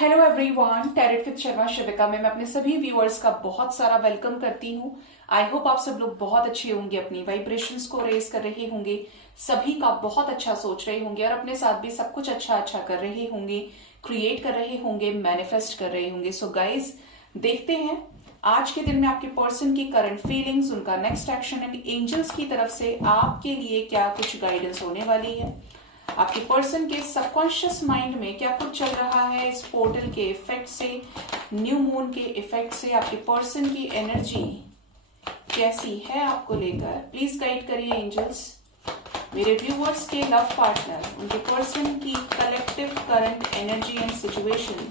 Hello everyone, tarot with Sharma Shivika में मैं अपने सभी व्यूअर्स का बहुत सारा वेलकम करती हूँ। आई होप आप सब लोग बहुत अच्छे होंगे, अपनी वाइब्रेशंस को रेज कर रहे होंगे, सभी का बहुत अच्छा सोच रहे होंगे और अपने साथ भी सब कुछ अच्छा अच्छा कर रहे होंगे, क्रिएट कर रहे होंगे, मैनिफेस्ट कर रहे होंगे। सो गाइज, देखते हैं आज के दिन में आपके पर्सन की करंट फीलिंग्स, उनका नेक्स्ट एक्शन एंड एंजल्स की तरफ से आपके लिए क्या कुछ गाइडेंस होने वाली है। आपके पर्सन के सबकॉन्शियस माइंड में क्या कुछ चल रहा है इस पोर्टल के इफेक्ट से, न्यू मून के इफेक्ट से। आपके पर्सन की एनर्जी कैसी है आपको लेकर, प्लीज गाइड करिए एंजल्स। मेरे व्यूअर्स के लव पार्टनर, उनके पर्सन की collective current energy and situation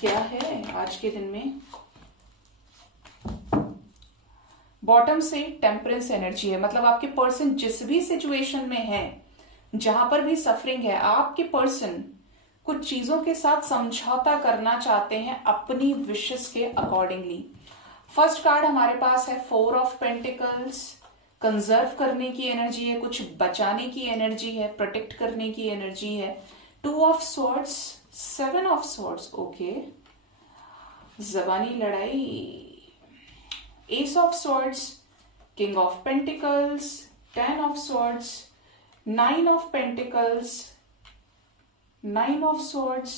क्या है आज के दिन में। बॉटम से टेम्परेंस एनर्जी है, मतलब आपके पर्सन जिस भी सिचुएशन में है, जहां पर भी सफरिंग है, आपके पर्सन कुछ चीजों के साथ समझौता करना चाहते हैं अपनी विशेस के अकॉर्डिंगली। फर्स्ट कार्ड हमारे पास है 4 ऑफ पेंटिकल्स, कंजर्व करने की एनर्जी है, कुछ बचाने की एनर्जी है, प्रोटेक्ट करने की एनर्जी है। 2 of swords, 7 of swords, okay, जबानी लड़ाई, S of swords, king of pentacles, 10 of swords, 9 of Pentacles, 9 of Swords,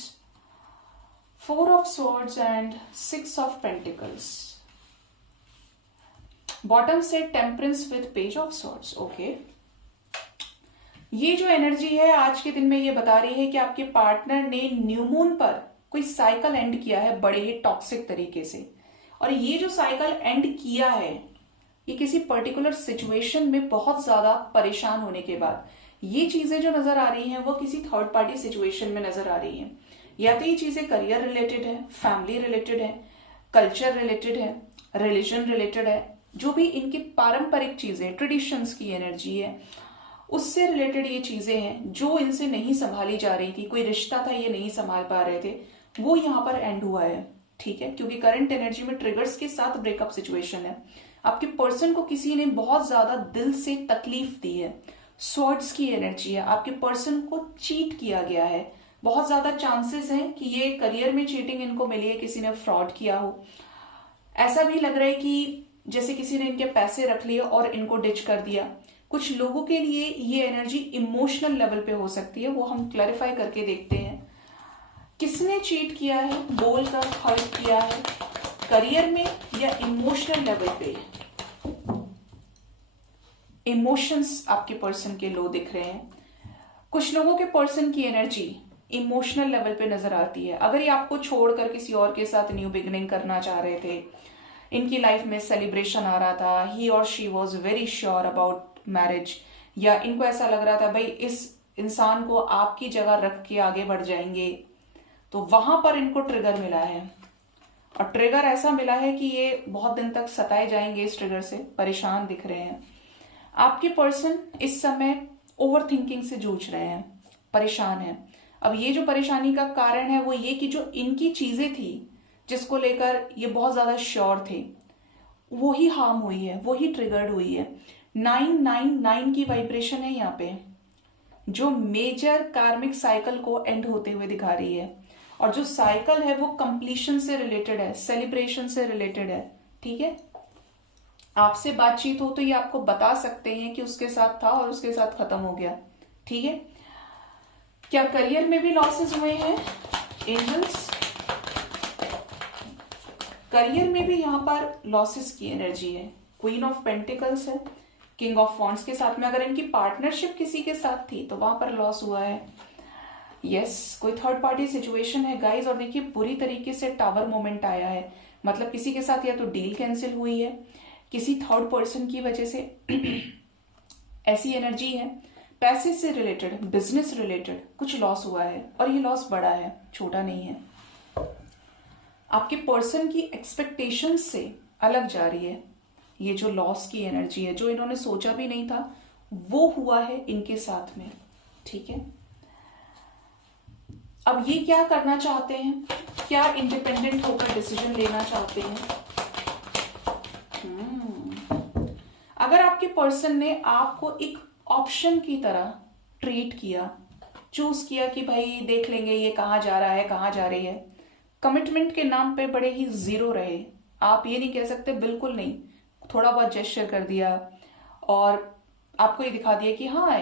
4 of Swords and 6 of Pentacles. Bottom से temperance with page of Swords. Okay, ये जो energy है आज के दिन में ये बता रही है कि आपके पार्टनर ने न्यू मून पर कोई साइकिल एंड किया है बड़े ही टॉक्सिक तरीके से, और ये जो साइकिल एंड किया है ये किसी पर्टिकुलर सिचुएशन में बहुत ज्यादा परेशान होने के बाद। ये चीजें जो नजर आ रही हैं वो किसी थर्ड पार्टी सिचुएशन में नजर आ रही हैं, या तो ये चीजें करियर रिलेटेड है, फैमिली रिलेटेड है, कल्चर रिलेटेड है, रिलीजन रिलेटेड है, जो भी इनकी पारंपरिक चीजें, ट्रेडिशंस की एनर्जी है, उससे रिलेटेड ये चीजें हैं जो इनसे नहीं संभाली जा रही थी। कोई रिश्ता था ये नहीं संभाल पा रहे थे, वो यहाँ पर एंड हुआ है, ठीक है, क्योंकि करंट एनर्जी में ट्रिगर्स के साथ ब्रेकअप सिचुएशन है। आपके पर्सन को किसी ने बहुत ज्यादा दिल से तकलीफ दी है, स्वॉर्ड्स की एनर्जी है, आपके पर्सन को चीट किया गया है। बहुत ज्यादा चांसेस हैं कि ये करियर में चीटिंग इनको मिली है, किसी ने फ्रॉड किया हो। ऐसा भी लग रहा है कि जैसे किसी ने इनके पैसे रख लिए और इनको डिच कर दिया। कुछ लोगों के लिए ये एनर्जी इमोशनल लेवल पे हो सकती है, वो हम क्लैरिफाई करके देखते हैं। किसने चीट किया है, बोलकर हर्ट किया है, करियर में या इमोशनल लेवल पे। इमोशंस आपके पर्सन के लो दिख रहे हैं। कुछ लोगों के पर्सन की एनर्जी इमोशनल लेवल पे नजर आती है। अगर ये आपको छोड़कर किसी और के साथ न्यू बिगिनिंग करना चाह रहे थे, इनकी लाइफ में सेलिब्रेशन आ रहा था, ही और she was very sure about marriage, या इनको ऐसा लग रहा था भाई इस इंसान को आपकी जगह रख के आगे बढ़ जाएंगे, तो वहां पर इनको ट्रिगर मिला है। और ट्रिगर ऐसा मिला है कि ये बहुत दिन तक सताए जाएंगे, इस ट्रिगर से परेशान दिख रहे हैं। आपके पर्सन इस समय ओवर थिंकिंग से जूझ रहे हैं, परेशान हैं। अब ये जो परेशानी का कारण है वो ये कि जो इनकी चीजें थी जिसको लेकर ये बहुत ज्यादा श्योर थे, वो ही हार्म हुई है, वो ही ट्रिगर्ड हुई है। 999 की वाइब्रेशन है यहाँ पे, जो मेजर कार्मिक साइकिल को एंड होते हुए दिखा रही है। और जो साइकिल है वो कंप्लीशन से रिलेटेड है, सेलिब्रेशन से रिलेटेड है, ठीक है। आपसे बातचीत हो तो ये आपको बता सकते हैं कि उसके साथ था और उसके साथ खत्म हो गया, ठीक है। क्या करियर में भी लॉसेस हुए हैं एंजल्स? करियर में भी यहां पर लॉसेस की एनर्जी है। क्वीन ऑफ पेंटिकल्स है, किंग ऑफ वॉन्ड्स के साथ में। अगर इनकी पार्टनरशिप किसी के साथ थी तो वहां पर लॉस हुआ है। यस, कोई थर्ड पार्टी सिचुएशन है गाइज। और देखिए पूरी तरीके से टावर मोमेंट आया है, मतलब किसी के साथ या तो डील कैंसिल हुई है, किसी थर्ड पर्सन की वजह से ऐसी एनर्जी है। पैसे से रिलेटेड, बिजनेस रिलेटेड कुछ लॉस हुआ है, और ये लॉस बड़ा है, छोटा नहीं है। आपके पर्सन की एक्सपेक्टेशंस से अलग जा रही है। ये जो लॉस की एनर्जी है, जो इन्होंने सोचा भी नहीं था वो हुआ है इनके साथ में, ठीक है। अब ये क्या करना चाहते हैं, क्या इंडिपेंडेंट होकर डिसीजन लेना चाहते हैं। अगर आपके पर्सन ने आपको एक ऑप्शन की तरह ट्रीट किया, चूज किया कि भाई देख लेंगे ये कहाँ जा रहा है, कहाँ जा रही है, कमिटमेंट के नाम पे बड़े ही जीरो रहे। आप ये नहीं कह सकते बिल्कुल नहीं, थोड़ा बहुत जेस्चर कर दिया और आपको ये दिखा दिया कि हाँ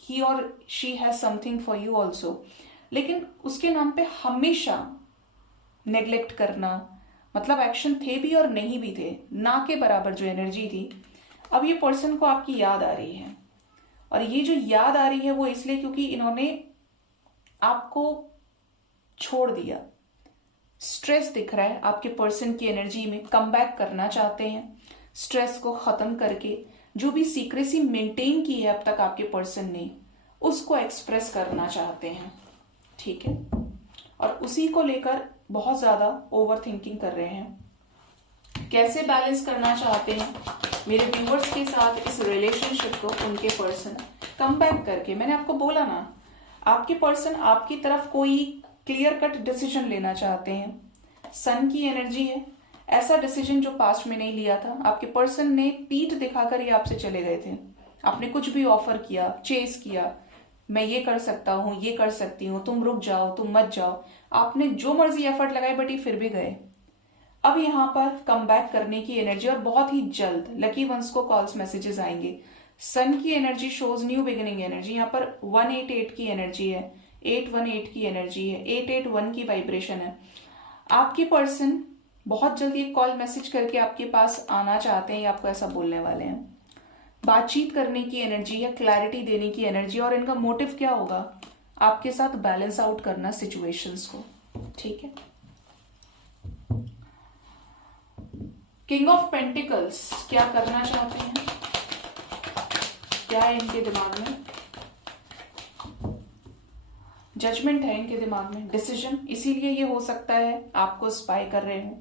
ही और she has something for you also, लेकिन उसके नाम पे हमेशा नेग्लेक्ट करना, मतलब एक्शन थे भी और नहीं भी थे, ना के बराबर जो एनर्जी थी। अब ये पर्सन को आपकी याद आ रही है, और ये जो याद आ रही है वो इसलिए क्योंकि इन्होंने आपको छोड़ दिया। स्ट्रेस दिख रहा है आपके पर्सन की एनर्जी में, कम बैक करना चाहते हैं, स्ट्रेस को खत्म करके जो भी सीक्रेसी मेंटेन की है अब तक आपके पर्सन ने, उसको एक्सप्रेस करना चाहते हैं, ठीक है। और उसी को लेकर बहुत ज्यादा ओवर थिंकिंग कर रहे हैं। कैसे बैलेंस करना चाहते हैं मेरे व्यूअर्स के साथ इस रिलेशनशिप को उनके पर्सन कम बैक करके? मैंने आपको बोला ना, आपके पर्सन आपकी तरफ कोई क्लियर कट डिसीजन लेना चाहते हैं। सन की एनर्जी है, ऐसा डिसीजन जो पास्ट में नहीं लिया था। आपके पर्सन ने पीठ दिखाकर ये आपसे चले गए थे। आपने कुछ भी ऑफर किया, चेस किया, मैं ये कर सकता हूं, ये कर सकती हूं, तुम रुक जाओ, तुम मत जाओ, आपने जो मर्जी एफर्ट लगाए बट ये फिर भी गए। अब यहाँ पर कम बैक करने की एनर्जी, और बहुत ही जल्द लकी वंस को कॉल्स मैसेजेस आएंगे। सन की energy shows new beginning energy. यहाँ पर 188 की एनर्जी है, 818 की एनर्जी है, 881 की वाइब्रेशन है। आपके पर्सन बहुत जल्दी एक कॉल मैसेज करके आपके पास आना चाहते हैं, या आपको ऐसा बोलने वाले हैं। बातचीत करने की एनर्जी है, क्लैरिटी देने की एनर्जी, और इनका मोटिव क्या होगा? आपके साथ बैलेंस आउट करना सिचुएशंस को, ठीक है। किंग ऑफ पेंटिकल्स क्या करना चाहते हैं, क्या है इनके दिमाग में? जजमेंट है इनके दिमाग में, डिसीजन। इसीलिए ये हो सकता है आपको स्पाई कर रहे हो,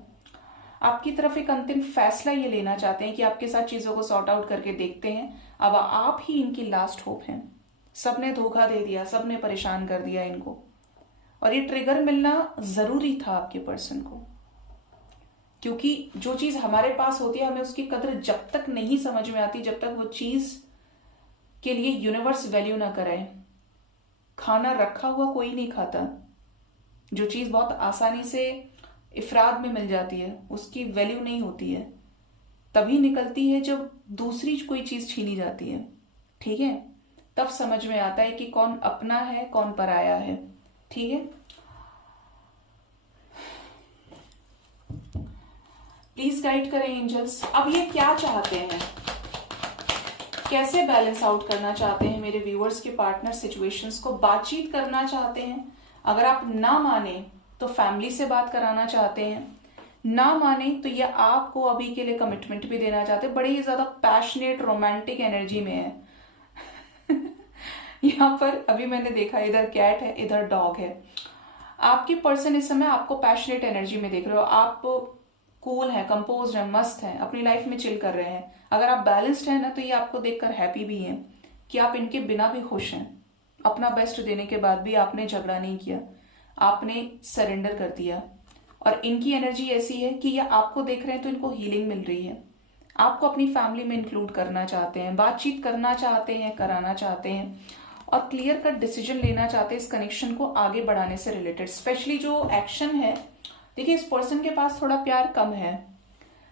आपकी तरफ एक अंतिम फैसला ये लेना चाहते हैं कि आपके साथ चीजों को सॉर्ट आउट करके देखते हैं। अब आप ही इनकी लास्ट होप हैं। सबने धोखा दे दिया, सबने परेशान कर दिया इनको, और ये ट्रिगर मिलना जरूरी था आपके पर्सन को, क्योंकि जो चीज हमारे पास होती है हमें उसकी कदर जब तक नहीं समझ में आती, जब तक वो चीज के लिए यूनिवर्स वैल्यू ना करे। खाना रखा हुआ कोई नहीं खाता, जो चीज बहुत आसानी से इफराद में मिल जाती है उसकी वैल्यू नहीं होती है, तभी निकलती है जब दूसरी कोई चीज छीनी जाती है, ठीक है। तब समझ में आता है कि कौन अपना है कौन पराया है, ठीक है। प्लीज गाइड करें एंजल्स, अब ये क्या चाहते हैं, कैसे बैलेंस आउट करना चाहते हैं मेरे व्यूअर्स के पार्टनर सिचुएशंस को? बातचीत करना चाहते हैं, अगर आप ना माने तो फैमिली से बात कराना चाहते हैं, ना माने तो ये आपको अभी के लिए कमिटमेंट भी देना चाहते हैं। बड़ी ही ज्यादा पैशनेट रोमांटिक एनर्जी में है। यहाँ पर अभी मैंने देखा इधर कैट है, इधर डॉग है। आपके पर्सन इस समय आपको पैशनेट एनर्जी में देख रहे हो। आप कूल है, कंपोज है, मस्त है, अपनी लाइफ में चिल कर रहे हैं। अगर आप बैलेंस्ड हैं ना तो ये आपको देखकर हैप्पी भी हैं कि आप इनके बिना भी खुश हैं। अपना बेस्ट देने के बाद भी आपने झगड़ा नहीं किया, आपने सरेंडर कर दिया। और इनकी एनर्जी ऐसी है कि ये आपको देख रहे हैं तो इनको हीलिंग मिल रही है। आपको अपनी फैमिली में इंक्लूड करना चाहते हैं, बातचीत करना चाहते हैं, कराना चाहते हैं, और क्लियर कट डिसीजन लेना चाहते हैं इस कनेक्शन को आगे बढ़ाने से रिलेटेड। स्पेशली जो एक्शन है, देखिए इस पर्सन के पास थोड़ा प्यार कम है।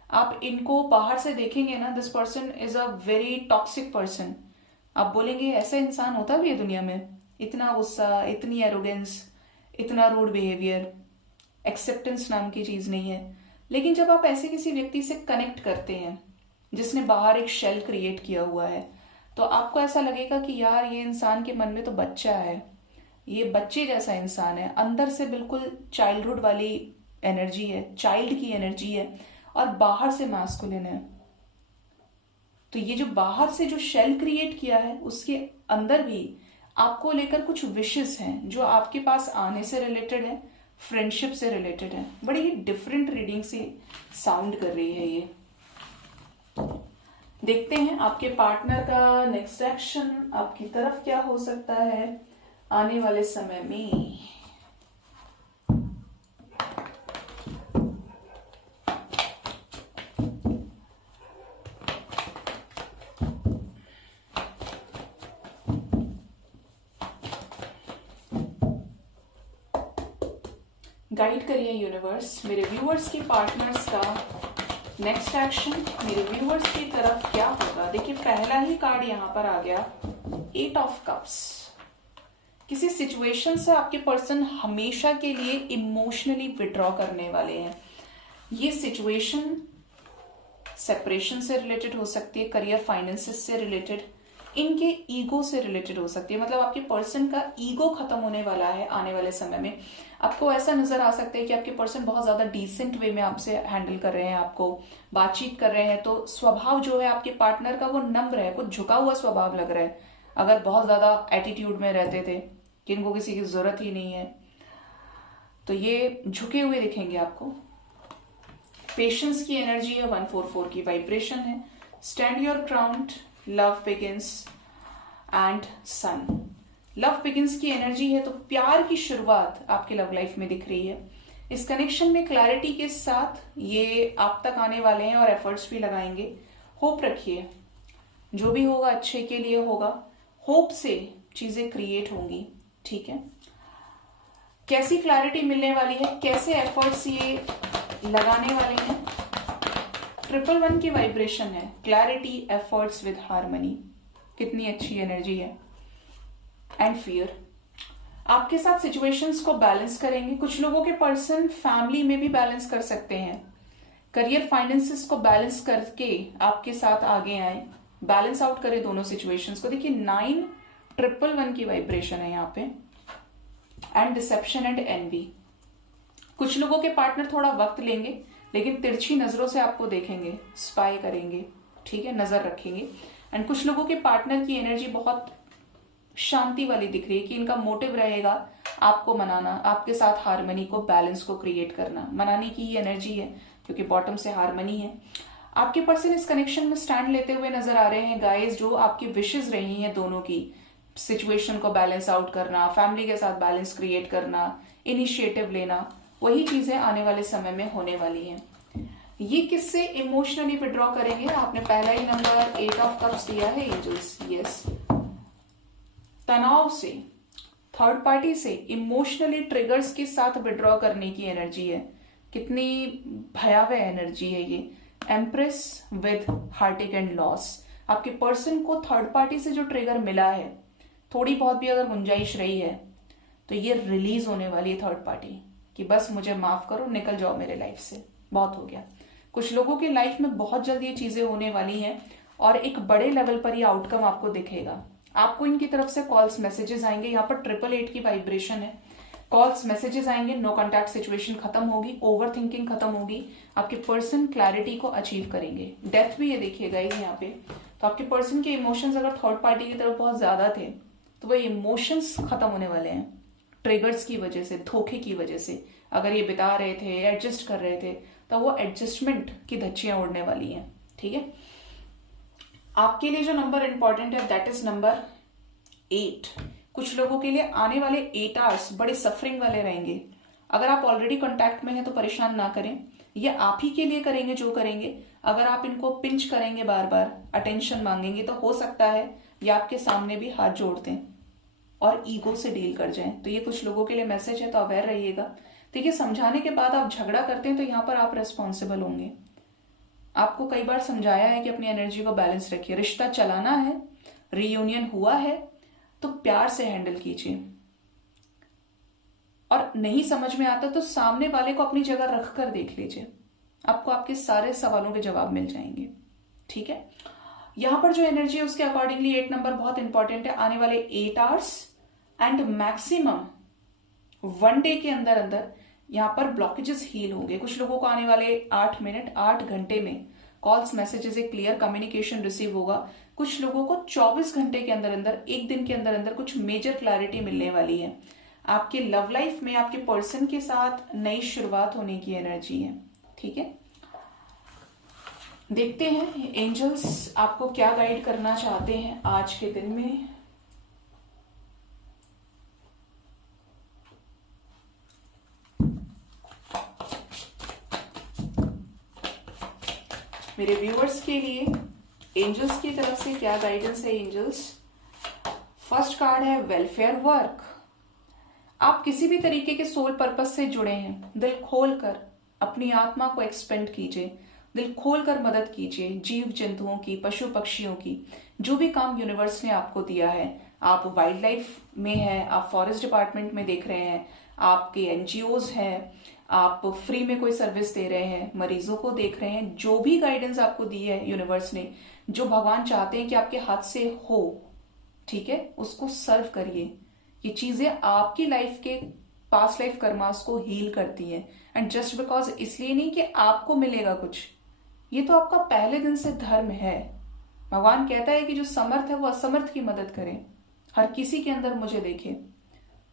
आप इनको बाहर से देखेंगे ना, this person is a very toxic person. आप बोलेंगे ऐसा इंसान होता भी है दुनिया में? इतना गुस्सा, इतनी एरोगेंस, इतना रूड बिहेवियर, एक्सेप्टेंस नाम की चीज नहीं है। लेकिन जब आप ऐसे किसी व्यक्ति से कनेक्ट करते हैं जिसने बाहर एक शेल क्रिएट किया हुआ है, तो आपको ऐसा लगेगा कि यार ये इंसान के मन में तो बच्चा है, ये बच्चे जैसा इंसान है, अंदर से बिल्कुल चाइल्डहुड वाली एनर्जी है, चाइल्ड की एनर्जी है, और बाहर से मैस्कुलिन है। तो ये जो बाहर से जो शेल क्रिएट किया है उसके अंदर भी आपको लेकर कुछ विशेस हैं जो आपके पास आने से रिलेटेड है, फ्रेंडशिप से रिलेटेड है। बड़ी ही डिफरेंट रीडिंग से साउंड कर रही है ये। देखते हैं आपके पार्टनर का नेक्स्ट एक्शन आपकी तरफ क्या हो सकता है आने वाले समय में। गाइड करिए यूनिवर्स, मेरे व्यूअर्स के पार्टनर्स का नेक्स्ट एक्शन मेरे व्यूअर्स की तरफ क्या होगा। देखिए पहला ही कार्ड यहां पर आ गया, 8 ऑफ कप्स। किसी सिचुएशन से आपके पर्सन हमेशा के लिए इमोशनली विड्रॉ करने वाले हैं। ये सिचुएशन सेपरेशन से रिलेटेड हो सकती है, करियर फाइनेंसेस से रिलेटेड, इनके ईगो से रिलेटेड हो सकती है। मतलब आपके पर्सन का ईगो खत्म होने वाला है आने वाले समय में। आपको ऐसा नजर आ सकता है कि आपके पर्सन बहुत ज्यादा डिसेंट वे में आपसे हैंडल कर रहे हैं, आपको बातचीत कर रहे हैं, तो स्वभाव जो है आपके पार्टनर का वो नम्र है, कुछ झुका हुआ स्वभाव लग रहा है। अगर बहुत ज्यादा एटीट्यूड में रहते थे कि इनको किसी की जरूरत ही नहीं है, तो ये झुके हुए दिखेंगे आपको। पेशेंस की एनर्जी है, 144 की वाइब्रेशन है। Stand your ground, love begins and sun. Love begins की एनर्जी है, तो प्यार की शुरुआत आपके लव लाइफ में दिख रही है। इस कनेक्शन में क्लैरिटी के साथ ये आप तक आने वाले हैं और एफर्ट्स भी लगाएंगे। होप रखिए, जो भी होगा अच्छे के लिए होगा। होप से चीजें क्रिएट होंगी, ठीक है। कैसी क्लैरिटी मिलने वाली है, कैसे एफर्ट्स ये लगाने वाले हैं। 111 की वाइब्रेशन है, क्लैरिटी, एफर्ट्स विद हार्मनी। कितनी अच्छी एनर्जी है। एंड फियर, आपके साथ सिचुएशंस को बैलेंस करेंगे। कुछ लोगों के पर्सन फैमिली में भी बैलेंस कर सकते हैं, करियर फाइनेंसेस को बैलेंस करके आपके साथ आगे आए, बैलेंस आउट करें दोनों सिचुएशंस को। देखिए 911 की वाइब्रेशन है यहाँ पे। एंड डिसेप्शन एंड एनवी, कुछ लोगों के पार्टनर थोड़ा वक्त लेंगे, लेकिन तिरछी नजरों से आपको देखेंगे, स्पाई करेंगे, ठीक है, नजर रखेंगे। एंड कुछ लोगों के पार्टनर की एनर्जी बहुत शांति वाली दिख रही है कि इनका मोटिव रहेगा आपको मनाना, आपके साथ हार्मनी को, बैलेंस को क्रिएट करना। मनाने की ही एनर्जी है क्योंकि बॉटम से हार्मनी है। आपके पर्सन इस कनेक्शन में स्टैंड लेते हुए नजर आ रहे हैं गाइस। जो आपकी विशेष रही हैं दोनों की, सिचुएशन को बैलेंस आउट करना, फैमिली के साथ बैलेंस क्रिएट करना, इनिशिएटिव लेना, वही चीजें आने वाले समय में होने वाली हैं। ये किससे इमोशनली विड्रॉ करेंगे। आपने पहला ही नंबर 8 ऑफ कप्स दिया है, एंजल्स। यस, तनाव से, थर्ड पार्टी से, इमोशनली ट्रिगर्स के साथ विड्रॉ करने की एनर्जी है। कितनी भयावह एनर्जी है ये। Empress with Heartect and loss, आपके पर्सन को थर्ड पार्टी से जो ट्रिगर मिला है, थोड़ी बहुत भी अगर गुंजाइश रही है, तो ये रिलीज होने वाली है थर्ड पार्टी कि बस मुझे माफ करो, निकल जाओ मेरे लाइफ से, बहुत हो गया। कुछ लोगों की लाइफ में बहुत जल्द ये चीजें होने वाली हैं और एक बड़े लेवल पर ये आउटकम आपको दिखेगा। आपको इनकी तरफ से कॉल्स मैसेजेस आएंगे। यहाँ पर 888 की वाइब्रेशन है, कॉल्स मैसेजेस आएंगे, नो कॉन्टैक्ट सिचुएशन खत्म होगी, ओवर थिंकिंग खत्म होगी, आपके पर्सन क्लैरिटी को अचीव करेंगे। डेथ भी ये देखिएगा यहाँ पे, तो आपके पर्सन के इमोशंस अगर थर्ड पार्टी की तरफ बहुत ज्यादा थे, तो वो इमोशंस खत्म होने वाले हैं ट्रिगर्स की वजह से, धोखे की वजह से। अगर ये बिता रहे थे, एडजस्ट कर रहे थे, तो वो एडजस्टमेंट की धज्जियां उड़ने वाली हैं, ठीक है। आपके लिए जो नंबर इंपॉर्टेंट है दैट इज नंबर 8। कुछ लोगों के लिए आने वाले 8 आवर्स बड़े सफरिंग वाले रहेंगे। अगर आप ऑलरेडी कांटेक्ट में हैं तो परेशान ना करें, ये आप ही के लिए करेंगे जो करेंगे। अगर आप इनको पिंच करेंगे, बार बार अटेंशन मांगेंगे, तो हो सकता है ये आपके सामने भी हाथ जोड़ दें और ईगो से डील कर जाएं। तो ये कुछ लोगों के लिए मैसेज है, तो अवेयर रहिएगा। देखिए समझाने के बाद आप झगड़ा करते हैं तो यहाँ पर आप रेस्पॉन्सिबल होंगे। आपको कई बार समझाया है कि अपनी एनर्जी को बैलेंस रखिए। रिश्ता चलाना है, रीयूनियन हुआ है तो प्यार से हैंडल कीजिए, और नहीं समझ में आता तो सामने वाले को अपनी जगह रख कर देख लीजिए, आपको आपके सारे सवालों के जवाब मिल जाएंगे, ठीक है। यहां पर जो एनर्जी है उसके अकॉर्डिंगली 8 नंबर बहुत इंपॉर्टेंट है। आने वाले 8 आवर्स एंड मैक्सिमम 1 डे के अंदर अंदर यहां पर ब्लॉकेजेस हील होंगे। कुछ लोगों को आने वाले 8 मिनट 8 घंटे में कॉल्स मैसेजेस एक क्लियर कम्युनिकेशन रिसीव होगा। कुछ लोगों को 24 घंटे के अंदर अंदर, एक दिन के अंदर अंदर कुछ मेजर क्लैरिटी मिलने वाली है। आपके लव लाइफ में आपके पर्सन के साथ नई शुरुआत होने की एनर्जी है, ठीक है। देखते हैं एंजल्स आपको क्या गाइड करना चाहते हैं आज के दिन में। मेरे व्यूअर्स के लिए एंजल्स की तरफ से क्या गाइडेंस है एंजल्स। फर्स्ट कार्ड है वेलफेयर वर्क। आप किसी भी तरीके के सोल पर्पस से जुड़े हैं, दिल खोलकर अपनी आत्मा को एक्सपेंड कीजिए, दिल खोलकर मदद कीजिए जीव जंतुओं की, पशु पक्षियों की। जो भी काम यूनिवर्स ने आपको दिया है, आप वाइल्ड लाइफ में हैं, आप फॉरेस्ट डिपार्टमेंट में देख रहे हैं, आपके एनजीओज हैं, आप फ्री में कोई सर्विस दे रहे हैं, मरीजों को देख रहे हैं, जो भी गाइडेंस आपको दी है यूनिवर्स ने, जो भगवान चाहते हैं कि आपके हाथ से हो, ठीक है, उसको सर्व करिए। ये चीजें आपकी लाइफ के पास्ट लाइफ कर्मास को हील करती है। एंड जस्ट बिकॉज इसलिए नहीं कि आपको मिलेगा कुछ, ये तो आपका पहले दिन से धर्म है। भगवान कहता है कि जो समर्थ है वो असमर्थ की मदद करे, हर किसी के अंदर मुझे देखे।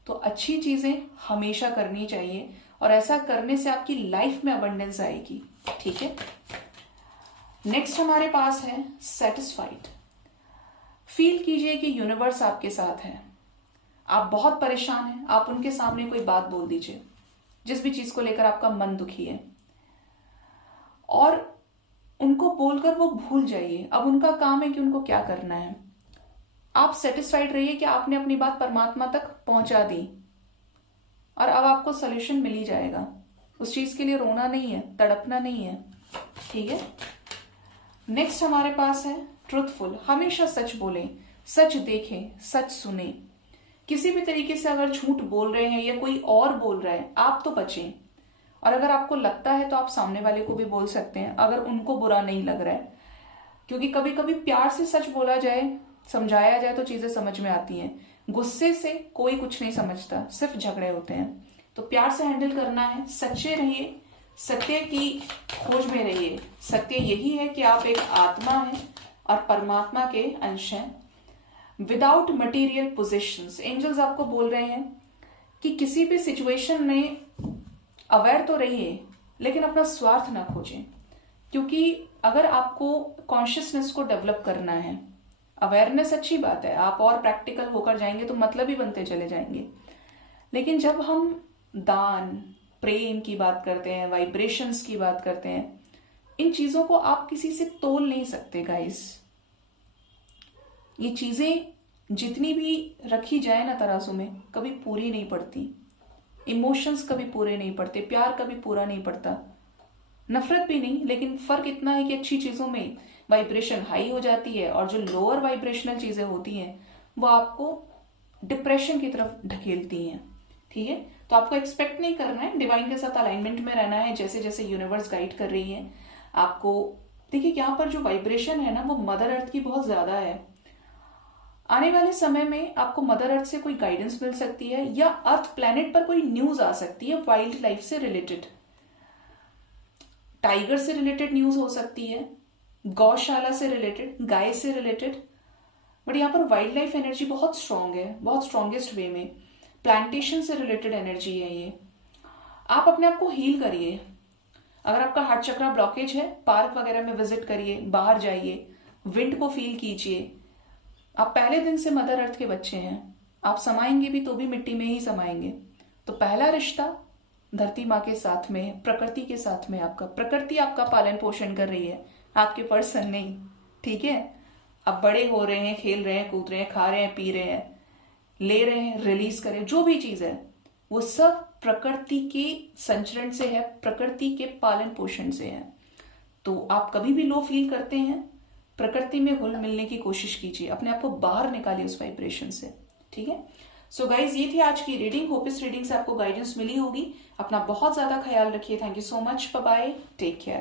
तो अच्छी चीजें हमेशा करनी चाहिए और ऐसा करने से आपकी लाइफ में अबंडेंस आएगी, ठीक है। नेक्स्ट हमारे पास है सेटिस्फाइड। फील कीजिए कि यूनिवर्स आपके साथ है, आप बहुत परेशान हैं, आप उनके सामने कोई बात बोल दीजिए, जिस भी चीज को लेकर आपका मन दुखी है, और उनको बोलकर वो भूल जाइए। अब उनका काम है कि उनको क्या करना है। आप सेटिस्फाइड रहिए कि आपने अपनी बात परमात्मा तक पहुंचा दी और अब आपको सोल्यूशन मिल ही जाएगा। उस चीज के लिए रोना नहीं है, तड़पना नहीं है, ठीक है। नेक्स्ट हमारे पास है ट्रुथफुल। हमेशा सच बोलें, सच देखें, सच सुने। किसी भी तरीके से अगर झूठ बोल रहे हैं या कोई और बोल रहा है, आप तो बचें। और अगर आपको लगता है तो आप सामने वाले को भी बोल सकते हैं, अगर उनको बुरा नहीं लग रहा है। क्योंकि कभी कभी प्यार से सच बोला जाए, समझाया जाए तो चीजें समझ में आती हैं। गुस्से से कोई कुछ नहीं समझता, सिर्फ झगड़े होते हैं। तो प्यार से हैंडल करना है, सच्चे रहिए, सत्य की खोज में रहिए। सत्य यही है कि आप एक आत्मा हैं और परमात्मा के अंश हैं। विदाउट मटेरियल पोजिशंस, एंजल्स आपको बोल रहे हैं कि किसी भी सिचुएशन में अवेयर तो रहिए, लेकिन अपना स्वार्थ ना खोजें। क्योंकि अगर आपको कॉन्शियसनेस को डेवलप करना है, अवेयरनेस अच्छी बात है, आप और प्रैक्टिकल होकर जाएंगे तो मतलब ही बनते चले जाएंगे। लेकिन जब हम दान, प्रेम की बात करते हैं, वाइब्रेशंस की बात करते हैं, इन चीजों को आप किसी से तोल नहीं सकते गाइस। ये चीजें जितनी भी रखी जाए ना तराजू में, कभी पूरी नहीं पड़ती। इमोशंस कभी पूरे नहीं पड़ते, प्यार कभी पूरा नहीं पड़ता, नफरत भी नहीं। लेकिन फर्क इतना है कि अच्छी चीजों में वाइब्रेशन हाई हो जाती है और जो लोअर वाइब्रेशनल चीजें होती हैं वो आपको डिप्रेशन की तरफ ढकेलती हैं, ठीक है। तो आपको एक्सपेक्ट नहीं करना है, डिवाइन के साथ अलाइनमेंट में रहना है, जैसे जैसे यूनिवर्स गाइड कर रही है आपको। देखिए यहाँ पर जो वाइब्रेशन है ना, वो मदर अर्थ की बहुत ज्यादा है। आने वाले समय में आपको मदर अर्थ से कोई गाइडेंस मिल सकती है, या अर्थ प्लैनेट पर कोई न्यूज आ सकती है वाइल्ड लाइफ से रिलेटेड। टाइगर से रिलेटेड न्यूज हो सकती है, गौशाला से रिलेटेड, गाय से रिलेटेड। बट यहाँ पर वाइल्ड लाइफ एनर्जी बहुत स्ट्रांग है, बहुत स्ट्रॉन्गेस्ट वे में। प्लांटेशन से रिलेटेड एनर्जी है ये। आप अपने आप को हील करिए। अगर आपका हार्ट चक्रा ब्लॉकेज है, पार्क वगैरह में विजिट करिए, बाहर जाइए, विंड को फील कीजिए। आप पहले दिन से मदर अर्थ के बच्चे हैं, आप समाएंगे भी तो भी मिट्टी में ही समाएंगे। तो पहला रिश्ता धरती माँ के साथ में है, प्रकृति के साथ में आपका। प्रकृति आपका पालन पोषण कर रही है, आपके पर्सन नहीं, ठीक है। अब बड़े हो रहे हैं, खेल रहे हैं, कूद रहे हैं, खा रहे हैं, पी रहे हैं, ले रहे हैं, रिलीज करें, जो भी चीज है वो सब प्रकृति के संचरण से है, प्रकृति के पालन पोषण से है। तो आप कभी भी लो फील करते हैं, प्रकृति में घुल मिलने की कोशिश कीजिए, अपने आप को बाहर निकालिए उस वाइब्रेशन से, ठीक है। सो गाइज, ये थी आज की रीडिंग। होप इस रीडिंग से आपको गाइडेंस मिली होगी। अपना बहुत ज्यादा ख्याल रखिए। Thank you so much, bye bye, take care.